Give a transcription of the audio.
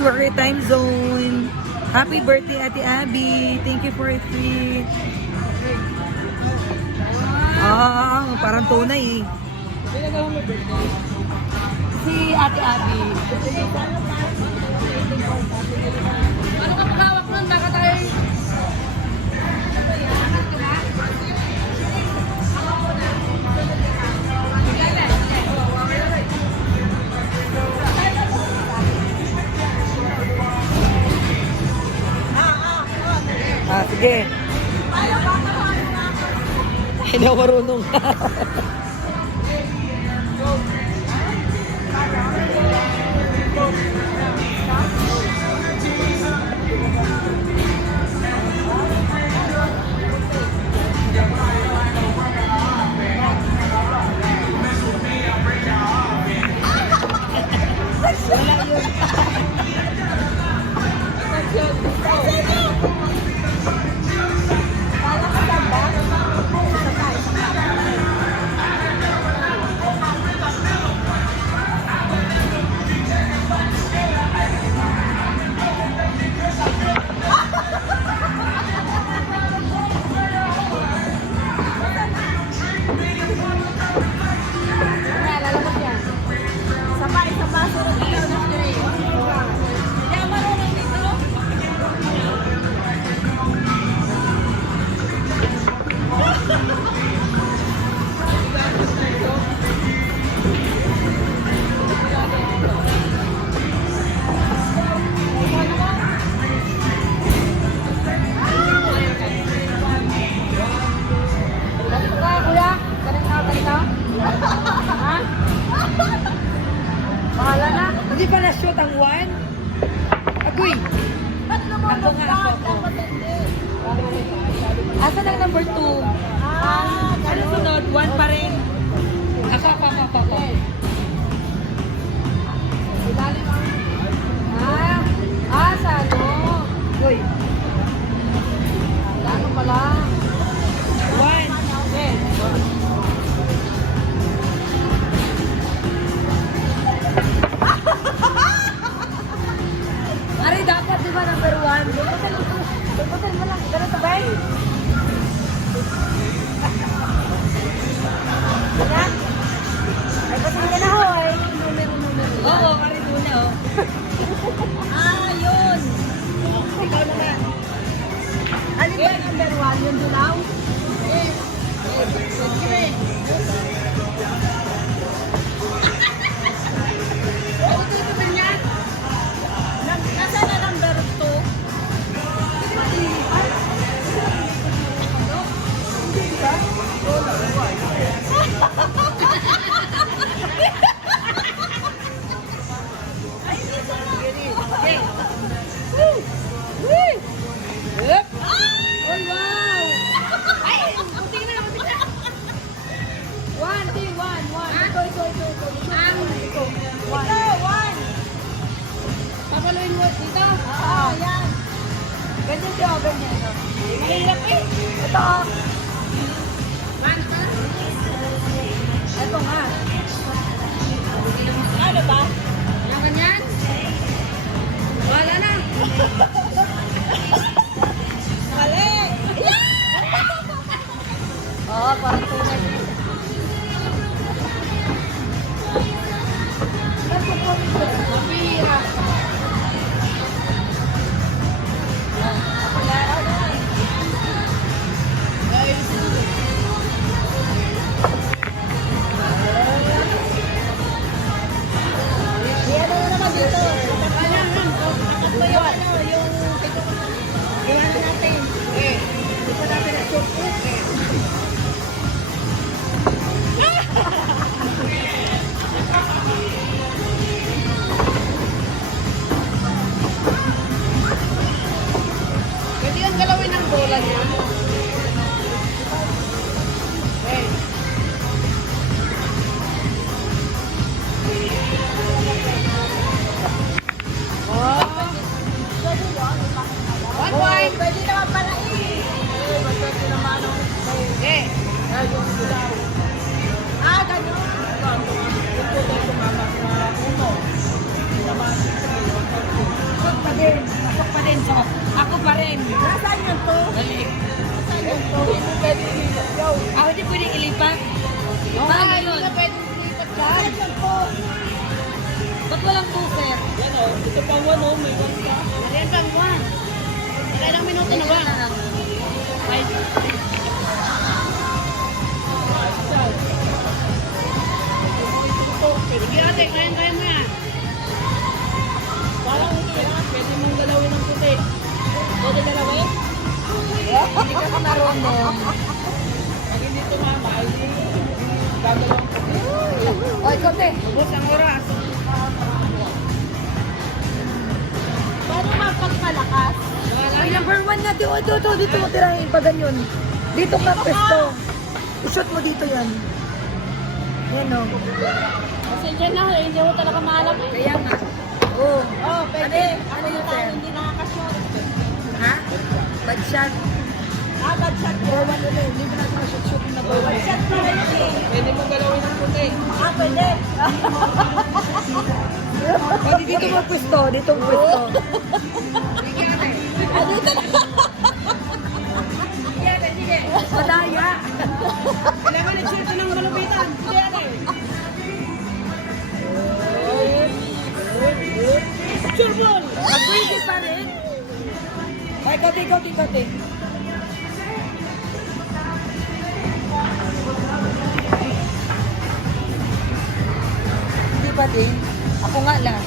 my work time zone. Happy birthday, Ate Abby. Thank you for it, free. Parang tunay eh. Si Ate Abby. Ano ka maghawak nun? Baka tayo... Sige. Hindi ako marunong. Hindi pa na-shoot ang 1? Agoy! Ako nga, ako. Asa lang number 2? Ano sunod? 1 pa rin. Ako. Sa ano? Uy, Ano pala? 1. Okay. Ari, dapat di ba number 1? Tuputin mo lang. Ganun sabay? Yan? Ay, ba't hindi ka na hoy? Numero. Oo, kari doon na, oh. Yun! Ikaw naman. Ano ba number 1? Yung dulaw? Sige. Nasa na number 2? Oh, wow! Ay! Puti na! One. Ito. One. Papaluin mo dito? Oo, yan. Ganyan siya, ganyan. Mahirap eh. Ito. Ito nga. Ano ba? Yung ganyan? Wala na. Mali! Oo, parang tunay. Mapira. ko lang 2 set. Yan o, ito pa 1 o, may 1 pa. Yan pang 1. Ilang minuto na ba? Ay. Sige ate, kaya mo yan. Parang okay ha, pwede mong galawin ng puti. Pwede galawin? Hindi ka na marunong. Pag hindi tumama, ay gagalawin ko. O, ikaw, te. Ubus ang oras. Paano mapagpalakas? Ay, number 1 na. Dito mo tirahin pa ganyan. Dito ka, pesto. I-shoot mo dito yan. Yan o. Kasi dyan na, hindi mo talaga maalam. Kaya nga. Oo. Oh, pwede. Ano yung sir? Hindi nakakashoot. Ha? Bad shot. Bad shot ko. Or 1 ulit. Hindi mo natin ma-shoot yung number 1. Bad shot ko rin eh. Pwede mo galawin ng puti. Pwede. Pwede dito mo pwesto. Dito mo pwesto. Dito na. Sige. Madaya. Kailangan i-shoot ng malupitan. Sige ate. Picture ball. Pwede pa rin. Ay, kote. Hindi pa din. Ako nga lang.